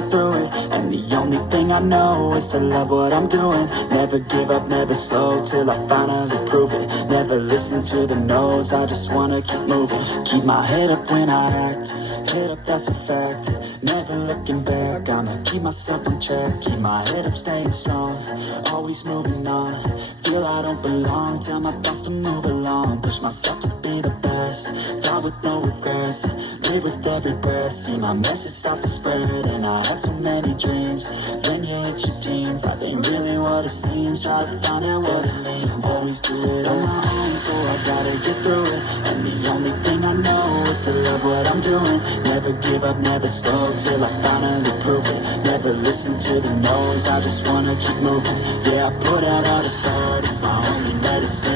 get through it. And the only thing I know is to love what I'm doing. Never give up, never slow, till I finally prove it. Never listen to the no's, I just wanna keep moving. Keep my head up when I act, head up, that's a fact. Never looking back, I'ma keep myself on track. Keep my head up, staying strong, always moving on. Feel I don't belong, tell my thoughts to move along. Push myself to be the best, die with no regrets. Live with every breath, see my message start to spread. And I have so many dreams, when you hit your teens, life ain't really what it seems. Try to find out what it means, always do it on my own, so I gotta get through it. And the only thing I know is to love what I'm doing. Never give up, never slow, till I finally prove it. Never listen to the no's, I just wanna keep moving. Yeah, I put out all this art, it's my only medicine.